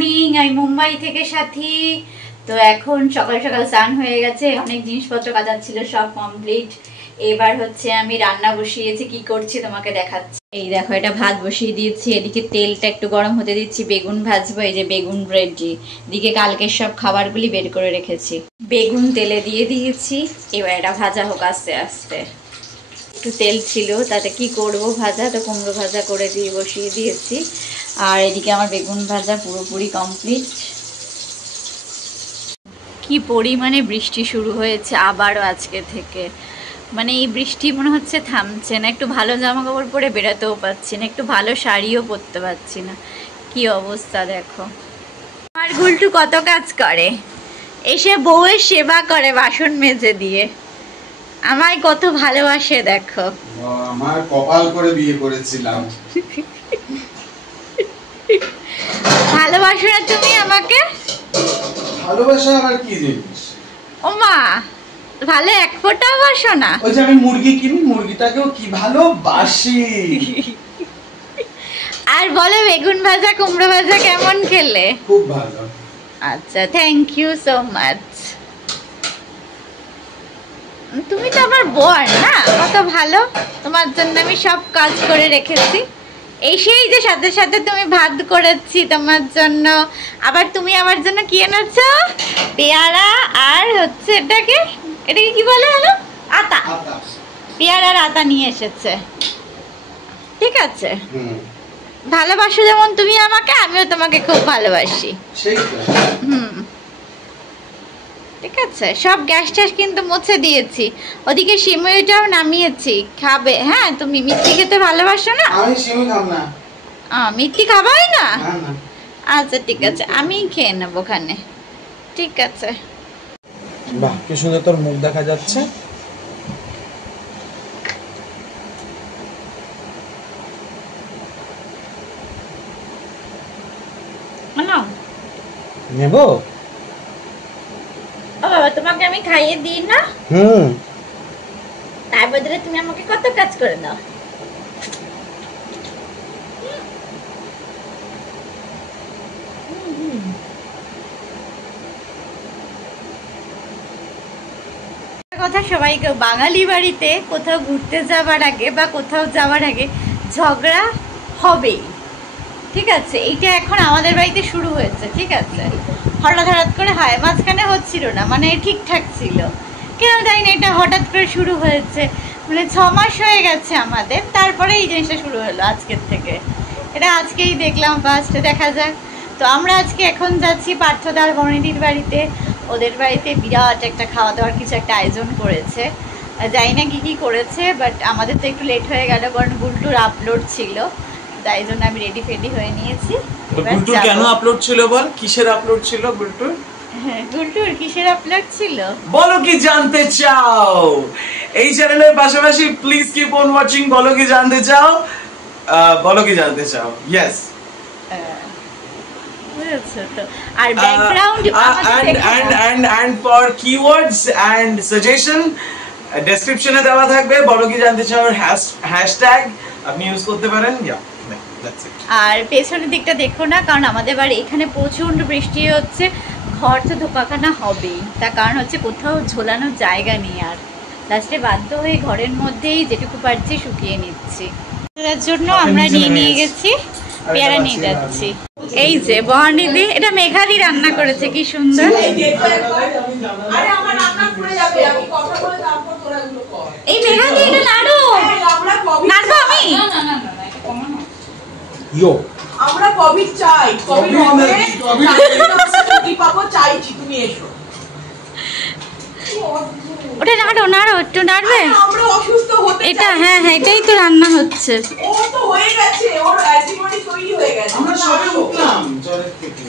Morning, আমি মুম্বাই থেকে সাথী। তো এখন সকাল সকাল স্নান হয়ে গেছে, অনেক জিনিসপত্র কাজ ছিল, সব কমপ্লিট। এবার হচ্ছে আমি রান্না বসিয়েছি, কি করছি তোমাকে দেখাচ্ছি। এই দেখো, এটা ভাত বসিয়ে দিয়েছি, এদিকে তেলটা একটু গরম হতে দিচ্ছি, বেগুন ভাজবো। এই যে বেগুন রেডি, এদিকে কালকের সব খাবারগুলি বের করে রেখেছি। বেগুন তেলে দিয়ে দিয়েছি, এবার এটা ভাজা হোক আস্তে আস্তে। একটু তেল ছিল, তাতে কি করব ভাজা, তো কুমড়ো ভাজা করে দিয়ে বসিয়ে দিয়েছি। আর এদিকে আমার বেগুন ভাজা পুরোপুরি কমপ্লিট। কি পরিমাণে বৃষ্টি শুরু হয়েছে আবারও আজকে থেকে, মানে এই বৃষ্টি মনে হচ্ছে থামছে না। একটু ভালো জামা কাপড় পরে বেরোতেও পারছি না, একটু ভালো শাড়িও পরতে পারছি না, কি অবস্থা দেখো। আর গুলটু কত কাজ করে, এসে বউয়ের সেবা করে বাসন মেজে দিয়ে, আমায় কত ভালোবাসে দেখো। আমার কপাল করে বিয়ে করেছিলাম। ভালোবাসো না তুমি আমাকে? ভালোবাসা আবার কি জিনিস? ও মা, ভালো এক ফোঁটাও বাসো না? ওই যে আমি মুরগি কিনি, মুরগিটাকেও কি ভালোবাসি। আর বলো, বেগুন ভাজা কুমড়ো ভাজা কেমন খেলে? খুব ভালো। আচ্ছা, থ্যাংক ইউ সো মাচ। তুমি তো আমার বর না, কত ভালো, তোমার জন্য আমি সব কাজ করে রেখেছি। এই সেই যে সাথে সাথে তুমি ভাত করেছি তোমার জন্য, আবার তুমি আমার জন্য কি এনেছো? পেয়ারা আর হচ্ছে এটাকে কি বলে হলো, আতা। পেয়ারার আতা নিয়ে এসেছে, ঠিক আছে। ভালোবাসো যেমন তুমি আমাকে, আমিও তোমাকে খুব ভালোবাসি। ঠিক আছে, সব গ্যাস ট্যাস কিন্তু মুছে দিয়েছি, ওদিকে সিমুইটাও নামিয়েছি। খাবে? হ্যাঁ, তুমি মিষ্টি খেতে ভালোবাসো না? আমি সিমুই খাব না। মিষ্টি খাবাই না? না না। আচ্ছা ঠিক আছে, আমি খেয়ে নেবো ওখানে, ঠিক আছে। বাহ, কি সুন্দর তোর মুখ দেখা যাচ্ছে। নেব? ও বাবা, তোমাকে আমি খাইয়ে দিই না? তার বদলে তুমি আমাকে কত কাজ করে দাও। কথা, সবাইকে বাঙালি বাড়িতে কোথাও ঘুরতে যাওয়ার আগে বা কোথাও যাওয়ার আগে ঝগড়া হবেই, ঠিক আছে। এইটা এখন আমাদের বাড়িতে শুরু হয়েছে, ঠিক আছে। হঠাৎ হঠাৎ করে হয়, মাঝখানে হচ্ছিল না, মানে ঠিকঠাক ছিল, কেন জানি না এটা হঠাৎ করে শুরু হয়েছে। মানে 6 মাস হয়ে গেছে আমাদের, তারপরে এই জিনিসটা শুরু হলো আজকের থেকে। এটা আজকেই দেখলাম ফার্স্ট, দেখা যাক। তো আমরা আজকে এখন যাচ্ছি পার্থদার বর্ণিদির বাড়িতে। ওদের বাড়িতে বিরাট একটা খাওয়া দাওয়ার কিছু একটা আয়োজন করেছে, জানি না কি করেছে, বাট আমাদের তো একটু লেট হয়ে গেল, কারণ গুলটুর আপলোড ছিল, তাই জন্য আমি রেডি ফেডি হয়ে নিয়েছি। গুলটুর কেন আপলোড ছিল বল? কিসের আপলোড ছিল গুলটুর? গুলটুর কিসের আপলোড ছিল বলো কি জানতে চাও? এই চ্যানেলের পাশাপাশি প্লিজ কিপ অন ওয়াচিং বলো কি জানতে চাও। বলো কি জানতে চাও, ইয়েস। আর background and for keywords and suggestion ডেসক্রিপশনে দেওয়া থাকবে, বলো কি জানতে চাও হ্যাশট্যাগ আপনি ইউজ করতে পারেন। আর পেছনের দিকটা দেখো না, কারণ আমাদের বাড়ি এখানে প্রচন্ড বৃষ্টি হচ্ছে, ঘর তো ধোপাখানা হবেই, তার কারণ হচ্ছে কোথাও ঝোলানোর জায়গা নেই। আর লাস্টে বাধ্য হয়ে ঘরের মধ্যেই যেটুকু পারছি শুকিয়ে নিচ্ছি। তার জন্য আমরা নিয়ে গেছি পেয়ারা, নিয়ে যাচ্ছি। এই যে বর্ণিদি, এটা মেঘাদি রান্না করেছে, কি সুন্দর। এই মেঘাদি, এটা নাড়ু নাড়বো আমি। আমরা কবি চাই, কবি পাবো চাইছি, তুমি এসো। ওটা নাড়ো একটু নাড়বে। আমরা অসুস্থ হতে এটা হ্যাঁ, এটাই তো রান্না হচ্ছে। ও তো হয়ে গেছে, ওর অ্যান্টিবডি তৈরি হয়ে গেছে। আমরা সবে উঠলাম জ্বরের থেকে।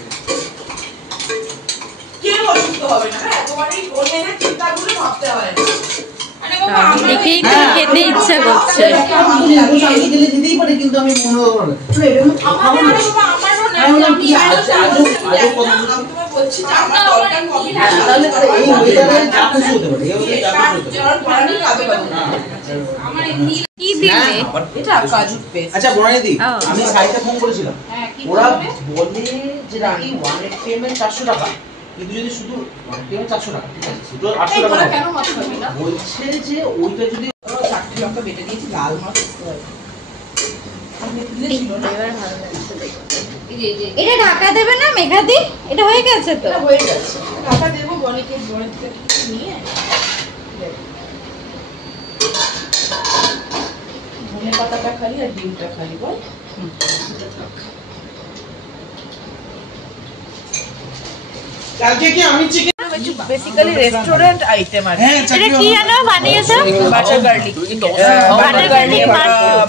কে অসুস্থ হবে না? হ্যাঁ, তোমার এই ওদের চিন্তাগুলো ভাবতে হয়। দেখেই তো খেতে ইচ্ছা করছে। কি দিলে এটা কাজু পেস্ট। আচ্ছা বনাদি ও। আমি সাইটে ফোন করেছিলাম, হ্যাঁ, কি ওরা বলবে? বলে যে নাকি 180 ml 400 টাকা, কিন্তু যদি শুধু 180 ml 400 টাকা, ঠিক আছে, শুধু 800 এই টাকা তোরা হবে। কেন মাছ খাবি না? বলছে যে ওইটা যদি 4টি লঙ্কা বেটে দিয়েছি, লাল মাছ দিতে হবে। আমি দিলে ছিল না। এবার ভালো লাগছে দেখতে। এই যে, এই যে, এটা ঢাকা দেবে না মেঘাদি? এটা হয়ে গেছে তো। এটা হয়ে যাচ্ছে। ঢাকা দেবো বনিকে নিয়ে। ধনে পাতাটা খালি আর ডিমটা খালি বল। কালকে কি আমি চিকেন বেসিক্যালি রেস্টুরেন্ট আইটেম আছে। হ্যাঁ এটা কি জানো বানিয়েছো? Butter garlic, butter garlic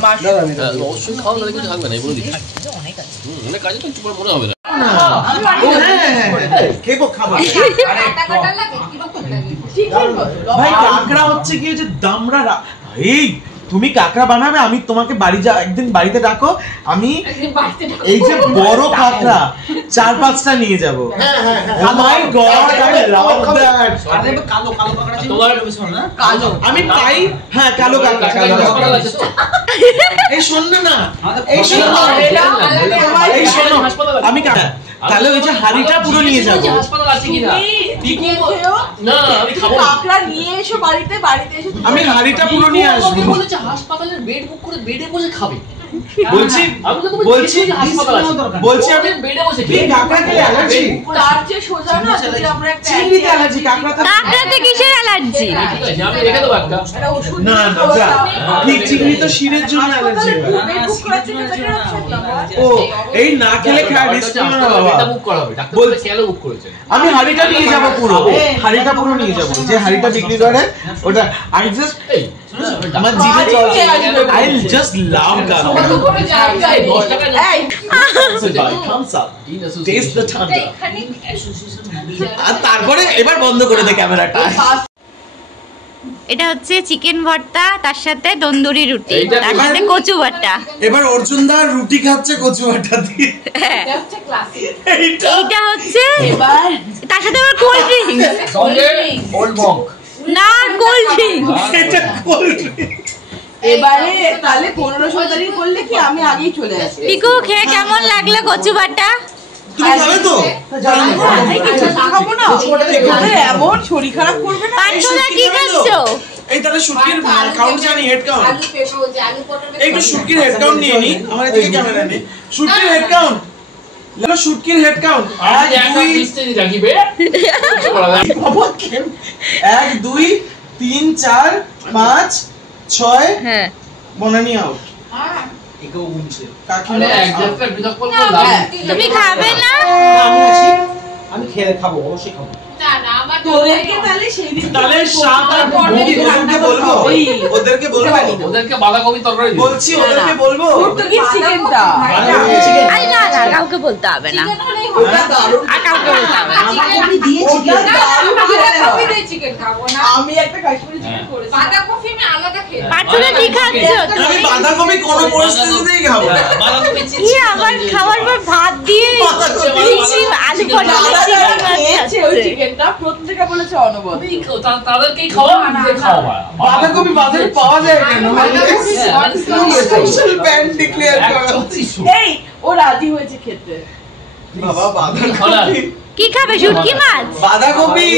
mushroom. অবশ্যই খাওয়া না কিন্তু থাকবে না এই বলে দিচ্ছি। অনেক কাজে তো তোমার মনে হবে না। ও হ্যাঁ খেবো খাবার। ভাই কাঁকড়া হচ্ছে কি যে দামড়া এই তুমি কাঁকড়া বানাবে, আমি তোমাকে একদিন বাড়িতে ডাকো, আমি এই যে বড় কাঁকড়া 4-5টা নিয়ে যাব। Oh my god, I love that. আরে কালো কালো কাঁকড়া ছিল, তোমার না কালো। আমি পাই, হ্যাঁ কালো কাঁকড়া। এই শোন না, এই শোন না, এই শোনো, আমি তাহলে ওই যে হাড়িটা পুরো নিয়ে যাব। হাসপাতাল আছে কিনা? না আমি খাবো না। কাঁকড়া নিয়ে এসো বাড়িতে, বাড়িতে এসে আমি হাড়িটা পুরো নিয়ে আসবো। বলেছে হাসপাতালের বেড বুক করে বেডে বসে খাবে। বলছি আমি তো বলছি হাসপাতাল আছে। বলছি আমি বেডে বসে কি কাঁকড়া খেলে অ্যালার্জি? তার যে সোজা না যদি আমরা একটা চিংড়িতে অ্যালার্জি, কাঁকড়াতে কাঁকড়াতে কিসের অ্যালার্জি? ঠিক আছে আমি রেখে দেবো একটা। একটা ওষুধ না না যা, ঠিক চিংড়ি তো শিরের জন্য অ্যালার্জি হয়। বুক করার জন্য বেটার অপশন না ও এই না খেলে খায় রিস্ক নিও না বাবা। বেডটা বুক করা হবে। ডাক্তার বলে কেন বুক করেছে? আমি হাড়িটা নিয়ে যাব পুরো, হাড়িটা পুরো নিয়ে যাব, যে হাড়িটা বিক্রি করে ওটা। আই জাস্ট এই আমার জিভে চলছে, আই জাস্ট লাভ কাঁকড়া। এই 10 টাকা এই Thumbs up. Taste the thunder. আর তারপরে এবার বন্ধ করে দে ক্যামেরাটা। এটা হচ্ছে চিকেন ভর্তা, তার সাথে তন্দুরি রুটি, এইটা তার সাথে কচু ভর্তা। এবার অর্জুনদার রুটি খাচ্ছে কচু আটা দিয়ে। হ্যাঁ, এটা হচ্ছে ক্লাসিক। এইটা এইটা হচ্ছে এবার তার সাথে আবার কোল্ড ড্রিঙ্কস। সঙ্গে ওল্ড মঙ্ক। না, কোল্ড ড্রিঙ্কস। এটা cold drink। এবারে তাহলে 1500 তারিখ করলে কি আমি আগেই চলে আসি। পিকু খেয়ে কেমন লাগলো কচু ভর্তা? তুমি খাবে তো? খাবো না। আরে এমন শরীর খারাপ করবে না। পাঁচশোটা কি খাচ্ছো? এই তাহলে শুটকির কাউন্ট জানি, হেড কাউন্ট। আলু পেঁপে যে আলু পটল এই একটু শুটকির হেড কাউন্ট নিয়ে নি, আমার এদিকে ক্যামেরা নেই। শুটকির হেড কাউন্ট, লেলো শুটকির হেড কাউন্ট। আমি একটা মিস্ত্রি রাখিবে। 1 2 3 4 5 6 হ্যাঁ, বনানি আউট। হ্যাঁ একেও গুনছে। কাকিমা এক জায়গায় বিতর্ক করলে লাভ নেই। তুমি খাবে না? আমি আছি, আমি খেয়ে খাবো, অবশ্যই খাবো। তোদেরকে তাহলে সেই দিন তাহলে 7 আর ওদেরকে বলবো, ওদেরকে বলবো, ওদেরকে বাঁধাকপি তরকারি দিও। বলছি ওদেরকে বলবো। পর্তুগিজ চিকেনটা আরে না না, কাউকে বলতে হবে না, ওটা দারুণ। আর কাউকে বলতে হবে না। বাঁধাকপি দিয়েছি ওটা দারুণ বাঁধাকপি খেতে। দিয়ে চিকেন খাবো না। আমি একটা কাশ্মীরি চিকেন করেছি। বাঁধাকপি আমি আলাদা খেয়ে পাঁচশোটা কি খাচ্ছো? আমি বাঁধাকপি কোনো পরিস্থিতিতেই খাবো না। কি আবার খাওয়ার পর ভাত দিয়ে দিচ্ছি, আলু পটল যারা দিয়ে যারা চিকেন খেয়েছে ওই খাচ্ছে। চিকেনটা প্রত্যেকে বলেছে অনবদ্য। তাদেরকেই খাওয়া, নিজে খাওয়া। বাঁধাকপি বাজারে পাওয়া যায় কেন? স্পেশাল ব্যান্ড ডিক্লেয়ার করা। এই ও রাজি হয়েছে খেতে। বাবা বাঁধাকপি, কি খাবে? শুটকি মাছ? বাঁধাকপি।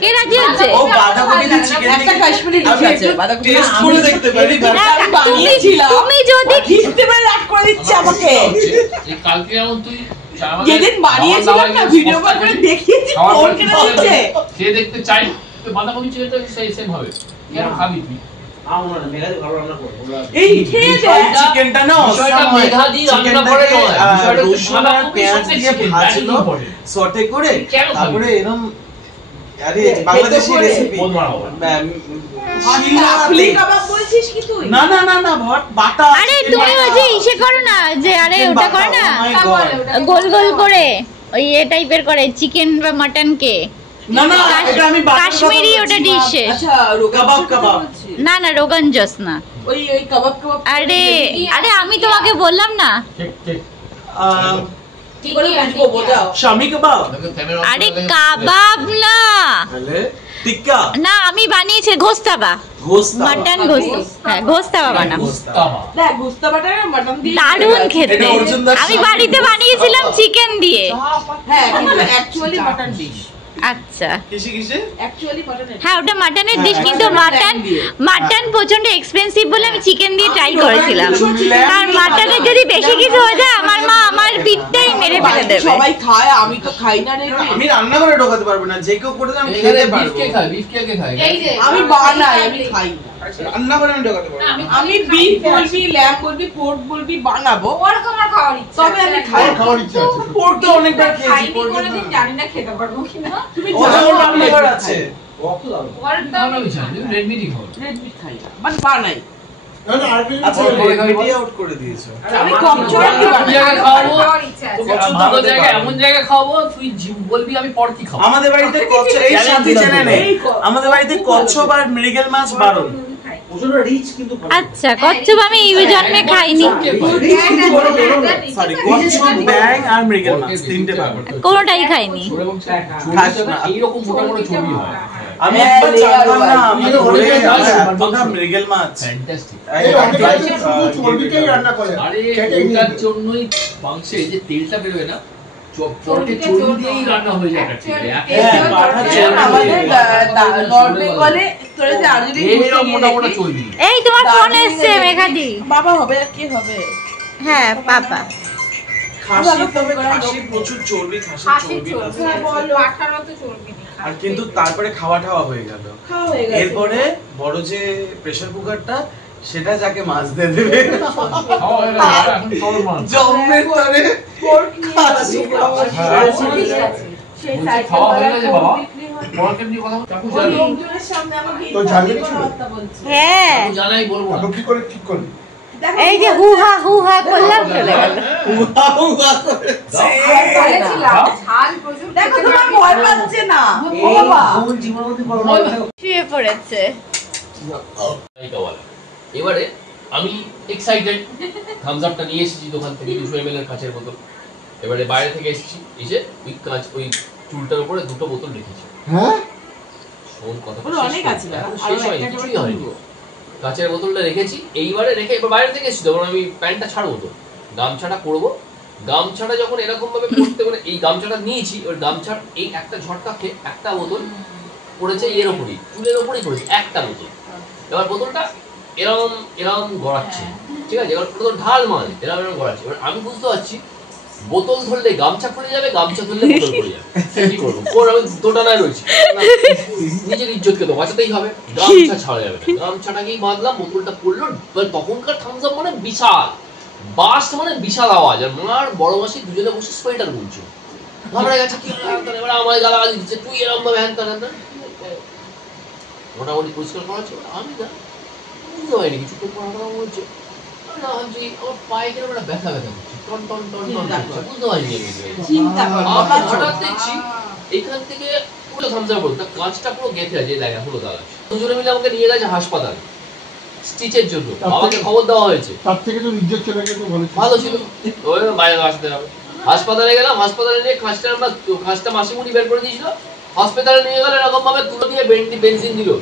কে রাজি হচ্ছে? ও বাঁধাকপি দিয়ে চিকেন একটা কাশ্মীরি ডিশ আছে বাঁধাকপি। টেস্ট করে দেখতে পারি। তুমি যদি ঘিরতে পারে রাগ করে দিচ্ছে আমাকে। এই কালকে যেমন তুই যেদিন বানিয়েছিলাম না ভিডিও কল করে দেখিয়েছি ফোন কেটে দিচ্ছে। খেয়ে দেখতে চাই তো বাঁধাকপি চিকেন তো সেই সেম হবে। কেন খাবি তুই? আমরা না মেঘাদি ভালো রান্না করবো। এই খেয়ে দেখ। চিকেনটা না বিষয়টা মেধা দিয়ে রান্না করে নয়। বিষয়টা হচ্ছে রসুন আর বাঁধাকপির পেঁয়াজ সঙ্গে দিয়ে chicken, ভাজলো, that is important। Saute করে কেন খাবি? তারপরে এরকম, আরে বাংলাদেশি করে। রেসিপি। বোধ মারাবো। কাবলি কাবাব বলছিস কি তুই? না না না না ভট বাটা। আরে তুমি ওই যে ইসে করো না, যে আরে ওটা করো না, Oh my God! গোল গোল করে ওই এ টাইপের করে চিকেন বা মাটন কে। না না এটা আমি বাটার কাশ্মীরি কথা ওটা বলছি। ডিশেস। আচ্ছা রোগান কাবাব, কথা কাবাব। বলছিস? না না, রোগান জস না। ওই কাবাব কাবাব। আরে আরে আমি তোমাকে বললাম না। ঠিক ঠিক। কি করে বুঝবো বোঝাও? শামি কাবাব আরে কাবাব না, তাহলে টিক্কা না আমি বানিয়েছি গোস্তাবা, গোস্তা মাটন গোস্ত, হ্যাঁ গোস্তাবা বানাবো, গোস্তাবা। দেখ গুস্তাবাটা মটন দিয়ে দারুণ খেতে। এটা অর্জুন দাস আমি বাড়িতে বানিয়েছিলাম চিকেন দিয়ে। হ্যাঁ কিন্তু অ্যাকচুয়ালি মটন ডিশ, আচ্ছা কিসে কিসে অ্যাকচুয়ালি মটন। হ্যাঁ ওটা মাটনের ডিশ, হ্যাঁ, কিন্তু মাটন দিয়ে। মাটন প্রচন্ড এক্সপেন্সিভ বলে আমি চিকেন দিয়ে ট্রাই করেছিলাম। lamb আর মাটনের যদি বেশি কিছু হয়ে যায় আমার মা আমার পিঠটাই মেরে ফেলে দেবে। সবাই খায়, আমি তো খাই না রে। আমি রান্না করে ঢোকাতে পারবো না, যে কেউ করে দেয় আমি এখানে খেতে বিফ পারবো, কে খায়? বিফ কে খায়? এই যে আমি বানাই, আমি খাই না। রান্না করে আমি ঢোকাতে পারবো না। আমি বিফ বলবি, ল্যাম্ব বলবি, পোর্ক বলবি, বানাবো, ওরকম আমার খাওয়ার ইচ্ছা তবে আমি খাই। খাওয়ার ইচ্ছা আছে। পোর্ক তো অনেকবার খেয়েছি, খাইনি পোর্ক কোনোদিন, জানি না খেতে পারবো কিনা। তুমি ওটা জানো ওর আমি রান্নাঘর red meat আছে। খাই। ওরটা ভালো বিষয়, তুমি রেড মিটই খাও। red meat খাই না, বাট বানাই। আচ্ছা ওর করে খাবি মিডিয়া আউট করে দিয়েছো। আমি কম চড়া কি এমন বানাই। জায়গায় খাওয়াবো, খাওয়ার ইচ্ছা আছে। তোকে ভালো জায়গায় এমন জায়গায় খাওয়াবো তুই বলবি আমি পর কি খাবো। আমাদের বাড়িতে কচ্ছপ, এই সাথে জেনে নেই, আমাদের বাড়িতে কচ্ছপ আর মৃগেল মাছ বারণ। ওজনটা রিচ কিন্তু ভালো। আচ্ছা কচ্ছপ আমি এই জন্মে খাইনি, সরি কচ্ছপ, ব্যাং আর মৃগেল মাছ তিনটে পাবো। কোনোটাই খাইনি। খাস না। এইরকম মোটা মোটা চর্বি হয়। আমি হ্যাঁ, একবার layer জানতাম না, wise। আমি আমি ধরে অনেক আমার জানি। এতটা মৃগেল মাছ। ফ্যান্টাস্টিক। এই অনেক আছে শুধু চর্বিটাই রান্না করে। আরে কেটে নিয়ে ওটার যায়। জন্যই মাংসে যে তেলটা বেরোয় না, পরকে চর্বি দিয়েই রান্না হয়ে যায় একটা ঠিক আছে। হ্যাঁ, পাঠা চর্বি। আমাদের নর্থ বেঙ্গলে তোরা যে দার্জিলিং ঘুরতে এরকম গিয়ে মোটা মোটা দেখি, চর্বি। এই তোমার ফোন এসছে মেঘাদি। বাবা হবে আর কি হবে? হ্যাঁ পাপা। খাসি, তবে খাসির প্রচুর চর্বি, খাসির হাসির চর্বি চর্বি, আছে। বলো 18 তো চর্বি নেই। আর কিন্তু তারপরে খাওয়া টাওয়া হয়ে গেল। খাওয়া হয়ে গেছে। এরপরে বড় যে প্রেসার কুকারটা, সেটা যাকে মাছ দিয়ে দেবে খাওয়া হয়ে গেছে, এখন খাওয়ার মান। জম্মের তরে pork নিয়ে খাসি যাবো। খাওয়া। ঠিক আছে। সেই বলছি, সাইডে খাওয়া হয়ে গেছে বাবা? বিক্রি হয়। পরকে নিয়ে কথা বল। কাকু ওই জানি। লোকজনের সামনে আমাকে তো ঝালমুড়ি ছিল? কথাবার্তা বলছে। হ্যাঁ কাকু জানাই বলবো না। তারপর কি করে ঠিক করলি? দেখো, এই যে হুহা হুহা করলাম চলে গেল। বলেছিলাম, ঝাল প্রচুর দেখো খেতে তোমার পারবি ভয় না। পাচ্ছে না। এই ও বাবা। ভুল জীবনে করো না। শুয়ে পড়েছে। এবারে আমি এক্সাইটেড, থামস আপটা নিয়ে এসেছি দোকান থেকে 200 ml এর কাঁচের বোতল। এবারে বাইরে থেকে এসেছি, এসে ওই কাঁচ ওই চুলটার উপরে দুটো বোতল রেখেছি। হ্যাঁ শোন কথা ওর অনেক আছে বাবা, শেষ আরো হয়নি, একটা কিছুই করে হয়নি। তুলবো। কাঁচের বোতলটা রেখেছি, এইবারে রেখে এবার বাইরে থেকে এসেছি, তখন আমি প্যান্টটা ছাড়বো তো, গামছাটা করবো। গামছাটা যখন এরকম ভাবে করতে মানে এই গামছাটা নিয়েছি, ওই গামছার এই একটা ঝটকা খেয়ে একটা বোতল পড়েছে এর ওপরই, চুলের ওপরই পড়েছে একটা বোতল। এবার বোতলটা এরকম এরকম গড়াচ্ছে, ঠিক আছে, এবার বোতল ঢাল মাল এরকম এরকম গড়াচ্ছে। এবার আমি বুঝতে পারছি বোতল ধরলে গামছা খুলে যাবে, গামছা ধরলে বোতল পড়ে যাবে, কি করবো? ওর আমি দোটানায় রয়েছি, নিজের ইজ্জতকে তো বাঁচাতেই হবে, গামছা ছাড়া যাবে না। গামছাটাকেই বাঁধলাম, বোতলটা পড়লো। তখনকার থামস আপ মানে বিশাল, বাস্ট মানে বিশাল আওয়াজ। আর মার বড় মাসি দুজনে বসে সোয়েটার বুনছে, ঘাবড়ে গেছে, কি হলো? এবার আমার গালাগালি দিচ্ছে, তুই এরকম ভাবে হ্যান ত্যান হ্যান ত্যান। মোটামুটি পরিষ্কার করা ছিল, আমি না বুঝতে পারিনি কিছু, তো পড়াটা বলছে না, ভাবছি আমার পায়ে কেন একটা ব্যথা ব্যথা করছে, টন টন টন টন করছে, বুঝতে পারিনি আমি। চিন্তা করো আমি বাবা, হঠাৎ দেখছি এখান থেকে পুরো থামস আপ বলতে কাঁচটা পুরো গেঁথে আছে, এই দেখা হলো দাদা। দুজনে মিলে আমাকে নিয়ে গেছে হাসপাতালে স্টিচের জন্য, আমাকে খবর দেওয়া হয়েছে। তার থেকে তো ইজ্জত চলে গেলে ভালো ছিল। ভালো ছিল, ওই বাইরে আসতে হবে। হাসপাতালে গেলাম, হাসপাতালে নিয়ে খাঁচটা মাসিমুনি বের করে দিয়েছিল। হাসপাতালে নিয়ে গেলে এরকম ভাবে তুলে দিয়ে বেনজিন দিল,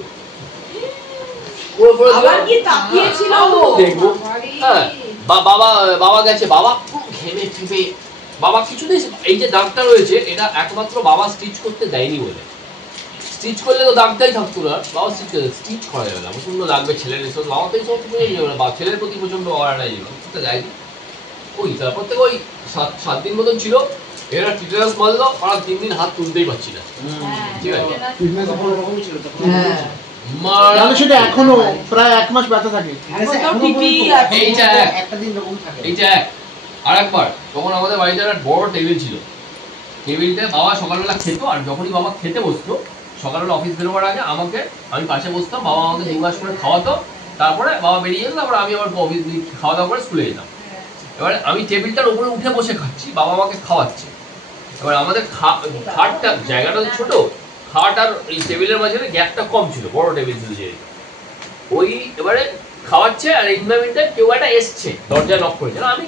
আবার কি তাকিয়েছিল ও? দেখবো। হ্যাঁ, বাবা গেছে, বাবা পুরো ঘেমে ফেপে, বাবা কিছুতেই, এই যে দাগটা রয়েছে এটা একমাত্র বাবা স্টিচ করতে দেয়নি বলে, স্টিচ করলে তো দাগটাই থাকতো না, বাবা স্টিচ করে, স্টিচ করা যাবে না, প্রচন্ড লাগবে ছেলের এসব, বাবা তো এইসব বুঝে যাবে না, ছেলের প্রতি প্রচন্ড অরানাই করতে যায়নি। ওই তারপর থেকে ওই 7 দিন মতন ছিল, এরা টিটানাস মারলো, আর 3 দিন হাত তুলতেই পারছি না, ঠিক আছে। ফিটনেস তখন ওরকমই ছিল তখন। হ্যাঁ। তাহলে সেটা এখনো প্রায় 1 মাস ব্যথা থাকে। হ্যাঁ, সে ওটাও এখনো ঠিকই পর্যন্ত আছে। এইটা একটা দিন এরকম থাকে। এইটা এক। আর একবার তখন আমাদের বাড়িতে একটা বড় টেবিল ছিল, টেবিলটা বাবা সকালবেলা খেত, আর যখনই বাবা খেতে বসতো সকালবেলা অফিস বেরোবার আগে আমি পাশে বসতাম, বাবা আমাকে নিবাস করে খাওয়াতো, তারপরে বাবা বেরিয়ে যেত, তারপরে আমি আবার অফিস খাওয়া দাওয়া করে স্কুলে যেতাম। এবারে আমি টেবিলটার উপরে উঠে বসে খাচ্ছি, বাবা আমাকে খাওয়াচ্ছে। এবার আমাদের খাটটা জায়গাটা তো ছোট, খাট আর এই টেবিলের মাঝখানে গ্যাপটা কম ছিল, বড় টেবিল ছিল যে, ওই এবারে খাওয়াচ্ছে আর ইনভারমেন্টে কেউ একটা এসছে, দরজা নক করেছে, না আমি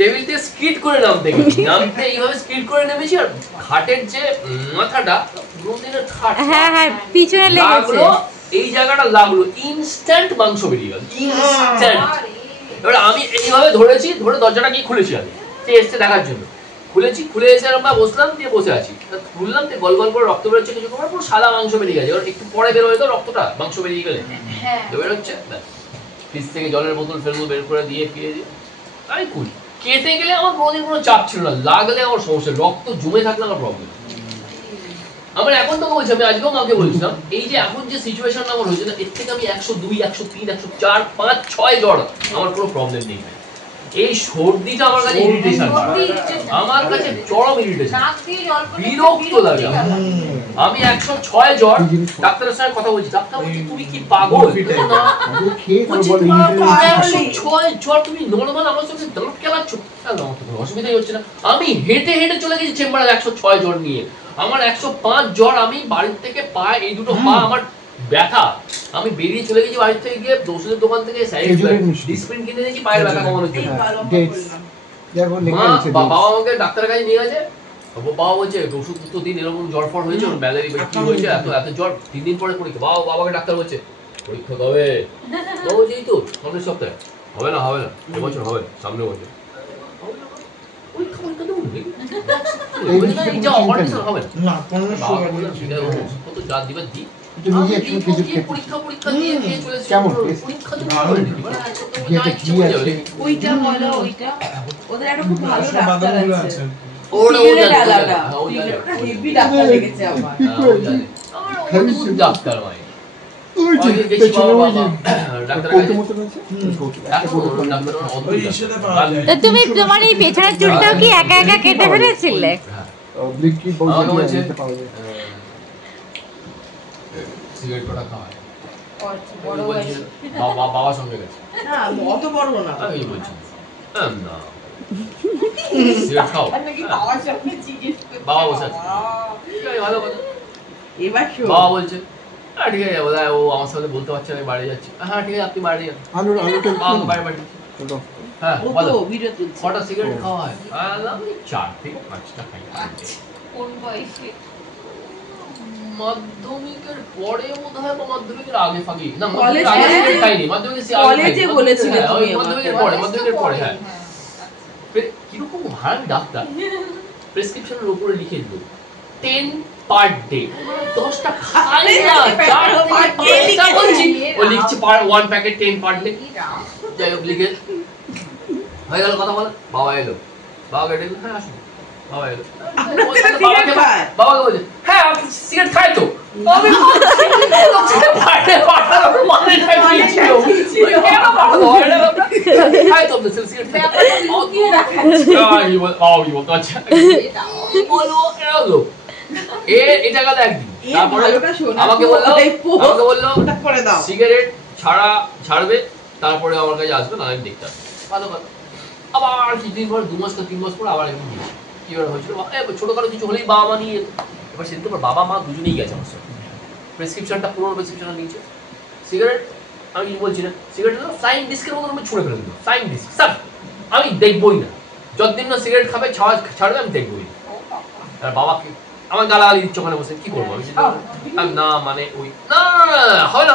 টেবিল থেকে স্কিড করে নামতে গেছি, নামতে এইভাবে স্কিড করে নেমেছি, আর খাটের যে মাথাটা কোনদিনের খাট হ্যাঁ পিছনে লেগেছে, লাগলো এই জায়গাটা লাগলো, ইনস্ট্যান্ট মাংস বেরিয়ে গেল, ইনস্ট্যান্ট। এবার আমি এইভাবে ধরেছি, ধরে দরজাটা গিয়ে খুলেছি, আমি সে এসছে দেখার জন্য খুলেছি, খুলে এসে আমরা বসলাম, দিয়ে বসে আছি, খুললাম তো গল গল করে রক্ত বেরোচ্ছে, কিছু করে পুরো সাদা মাংস বেরিয়ে গেছে। এবার একটু পরে বের হয়ে গেল রক্তটা, মাংস বেরিয়ে গেলে বেরোচ্ছে, ফ্রিজ থেকে জলের বোতল ফেলবো বের করে দিয়ে ফিরে দিয়ে আমি খুলি। কেটে গেলে আমার কোনোদিন কোনো চাপ ছিল না, লাগলে আমার সমস্যা, রক্ত জমে থাকলে আমার প্রবলেম। আমার এখন তো বলছি, আমি আজকেও মাকে বলছিলাম, এই যে এখন যে সিচুয়েশন আমার হয়েছে না, এর থেকে আমি 102, 103, 104, 5, 6 জ্বর, আমার কোনো প্রবলেম নেই। এই সর্দিটা আমার কাছে ইরিটেশন, আমার কাছে চরম ইরিটেশন, বিরক্ত লাগে। আমি 106 জ্বর, ডাক্তারের সঙ্গে কথা বলছি, ডাক্তার বলছি তুমি কি পাগল? 106 জ্বর, তুমি নরমাল আমার সঙ্গে দাঁত কেলাচ্ছ? অসুবিধাই হচ্ছে না। আমি হেঁটে হেঁটে চলে গেছি চেম্বারে 106 জ্বর নিয়ে। আমার 105 জ্বর, আমি বাড়ির থেকে পা, এই দুটো পা আমার ব্যথা, আমি বেরিয়ে চলে গেছি বাড়ির থেকে গিয়ে ওষুধের দোকান থেকে ডিসপ্রিন কিনে নিয়েছি পায়ের ব্যথা কমানোর জন্য। বাবা আমাকে ডাক্তারের কাছে নিয়ে গেছে, বাবা বলছে ওষুধ তো দিন, এরকম জ্বর ফর হয়েছে, ম্যালেরিয়া কি হয়েছে, এত এত জ্বর, 3 দিন পরে পরীক্ষা। বাবাকে ডাক্তার বলছে পরীক্ষা কবে? বলছি এই তো সামনের সপ্তাহে। হবে না এবছর হবে, সামনে বছর পরীক্ষা দেবো হবে না, কত যা দিবে দি পরীক্ষা দিয়ে চলেছে। ওইটা বলো, ওইটা ওদের একটা খুব ভালো ডাক্তার আছে, হেভি ডাক্তার লেগেছে আমার। ডাক্তার ভাই তুমি তোমার এই পেছনের চুলটাও কি একা একা কেটে ফেলেছিলে? সিগারেট কটা খাওয়ায় বাবার সঙ্গে গেছে, অত বড় না, আমি বলছি না সিগারেট খাও, বাবা বসে আছে, ভালো কথা। এবার বাবা বলছে ঠিক আছে, বোধ হয় ও আমার সাথে বলতে পারছে না বাড়ি যাচ্ছি। হ্যাঁ ঠিক আছে আপনি বাড়ি যান, হ্যাঁ বলো কটা সিগারেট খাওয়া হয়? 4 থেকে 5টা খাই। কোন বয়সে? মাধ্যমিকের পরে বোধহয় বা মাধ্যমিকের আগে ফাঁকি, না কলেজে খাইনি, মাধ্যমিকের কলেজে বলেছিলে তুমি, মাধ্যমিকের পরে হ্যাঁ। কিরকম হার ডাক্তার প্রেসক্রিপশনের উপরে লিখে দিল 10 পার ডে, 10টা খাই না, 4 থেকে 5টা বলছি, ও লিখছে 1 প্যাকেট 10 পার ডে। যাই হোক লিখে হয়ে গেল, কথা বলে বাবা এলো, বাবাকে ডেকে হ্যাঁ আসুন, বাবা এলো, বাবাকে বলছে হ্যাঁ সিগারেট খাই তো, এটা গেল একদিন। তারপরে আমাকে বললো সিগারেট ছাড়বে, তারপরে আমার কাছে আসবে, না আমি দেখতে আসবো, ভালো কথা। আবার কিছুদিন পর 2 মাস 3 মাস পর আবার একদিন কি হয়েছিল, ছোটখাটো কিছু হলেই বাবা মা নিয়ে যেত। এবার সেদিন তো বাবা মা দুজনেই গেছে আমার সাথে, প্রেসক্রিপশনটা পুরোনো প্রেসক্রিপশনটা নিয়েছে। সিগারেট আমি কি বলছি না, সিগারেট ফ্লাইং ডিস্কের মতো আমি ছুঁড়ে ফেলে দিল, ফ্লাইং ডিস্ক স্যার আমি দেখবই না, যতদিন না সিগারেট খাবে ছাড়বে আমি দেখবই না। আর বাবাকে আমার গালাগালি দিচ্ছে ওখানে বসে, কি করবো আমি না মানে ওই না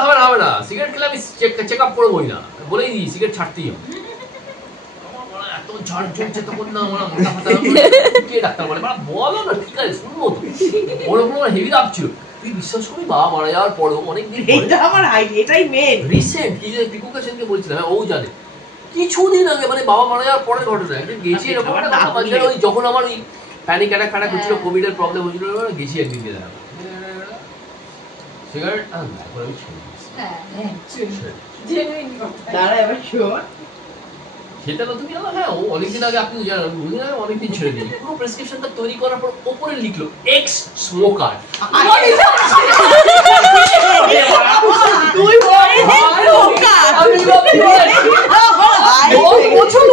হবে না সিগারেট খেলে আমি চেক আপ করবোই না, বলেই দিই সিগারেট ছাড়তেই হবে। এত ঝাড় ঝরছে তখন না আমার মাথা ফাটা কে ডাক্তার বলে বলো না ঠিক আছে শুনবো তো, ওরকম আমার হেভি দাম ছিল। তুই বিশ্বাস করি বাবা মারা যাওয়ার পরেও অনেকদিন এটাই মেন রিসেন্ট কি যে পিকুকে সেনকে বলছিলাম, ও জানে কিছুদিন আগে মানে বাবা মারা যাওয়ার পরে ঘটনা, একদিন গেছি এরকম একটা ওই যখন আমার ওই প্যানিক অ্যাটাক হচ্ছিল, কোভিড এর প্রবলেম হচ্ছিল, গেছি একদিন দিয়ে দেখা সিগারেট তারপরে আমি সেটা তো তুমি হ্যাঁ ও অনেকদিন আগে আপনি জানেন অনেকদিন ছেড়ে দিই, পুরো প্রেসক্রিপশনটা তৈরি করার পর ওপরে লিখলো এক্স স্মোকার।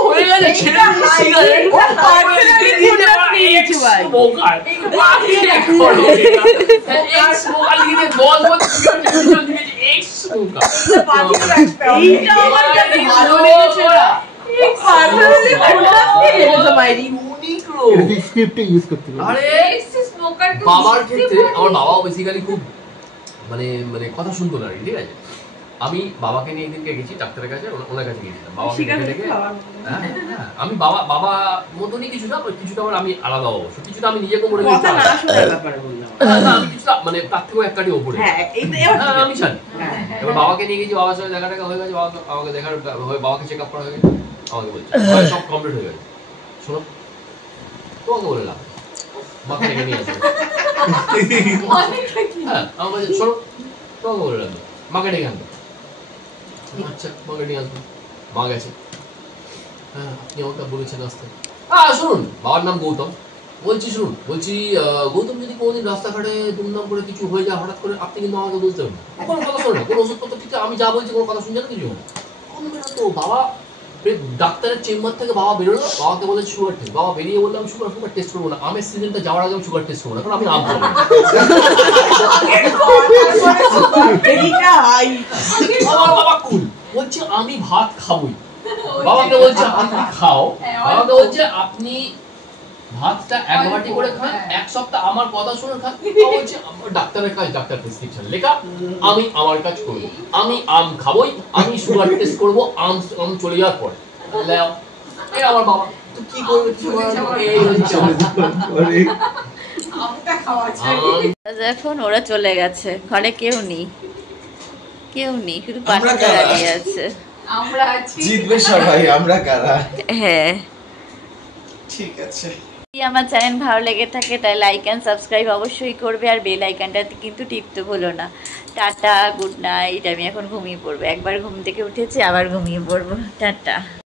হয়ে গেছে ছেড়ে সিগারেট পার্সোনালি খুললাম দিয়ে গেছো মাইরি। Unique row. এটা স্ক্রিপ্টে ইউজ করতে পারবে। আরে স্মোকার বাবার ক্ষেত্রে আমার বাবাও বেসিক্যালি খুব মানে মানে কথা শুনতো না আর কি, ঠিক আছে। আমি বাবাকে নিয়ে একদিনকে গেছি ডাক্তারের কাছে, ওনার কাছে গিয়েছিলাম বাবাকে ডেকে। হ্যাঁ, আমি বাবা মতনই কিছুটা আবার আমি আলাদা অবশ্য, কিছুটা আমি নিজেকে মনে কথা না শোনার ব্যাপারে বললাম। আমি কিছুটা মানে তার থেকেও এক কাটি ওপরে। হ্যাঁ আমি জানি। এবার বাবাকে নিয়ে গেছি, বাবার সঙ্গে দেখা টাকা হয়ে গেছে, বাবাকে দেখার বাবাকে চেক আপ করা হয়ে গেছে, আমাকে বলছে সব কমপ্লিট হয়ে গেছে। শোনো তোমাকে বললাম মাকে ডেকে নিয়ে আসবে। হ্যাঁ আমাকে বলছে শোনো তোমাকে বললাম মাকে ডেকে আনবে। আচ্ছা মাকে ডেকে আসবে। মা গেছে। হ্যাঁ আপনি আমাকে বলেছেন আসতে। শুনুন বাবার নাম গৌতম। শুনুন গৌতম যদি কোনোদিন রাস্তাঘাটে দুমদাম করে কিছু হয়ে যায় হঠাৎ করে, আপনি কিন্তু আমাকে বলতে হবে না, কোনো কথা শোনো না, কোনো ওষুধপত্র ঠিক আমি যা বলছি কোনো কথা শুনছেন কিছু না। তো বাবা ডাক্তারের চেম্বার থেকে বাবা বেরোলো, বাবাকে বলে সুগার টেস্ট। বাবা বেরিয়ে বললাম সুগার টেস্ট করবো না, আমের সিজনটা যাওয়ার আগে আমি সুগার টেস্ট করবো না, কারণ আমি আম খাবো। আমার বাবা কুল বলছে আমি ভাত খাবোই। বাবাকে বলছে আপনি খাও, বাবাকে বলছে আপনি ভাতটা এক বাটি করে খান, এক সপ্তাহ আমার কথা শুনে খান। বলছে ডাক্তারের কাজ, ডাক্তার প্রেসক্রিপশন লেখা, আমি আমার কাজ করবো, আমি আম খাবোই, আমি সুগার টেস্ট করবো আম চলে যাওয়ার পরে। এই আমার বাবা তো কি করবে, এখন ওরা চলে গেছে, ঘরে কেউ নেই, শুধু পাশে দাঁড়িয়ে আছে। আমরা আছি। জিতবে সবাই, আমরা কারা? হ্যাঁ ঠিক আছে। যদি আমার চ্যানেল ভালো লেগে থাকে তাই লাইক অ্যান্ড সাবস্ক্রাইব অবশ্যই করবে, আর বেল আইকনটাতে কিন্তু টিপতে ভুলো না। Tata, good night. আমি এখন ঘুমিয়ে পড়বো, একবার ঘুম থেকে উঠেছি আবার ঘুমিয়ে পড়বো। টাটা।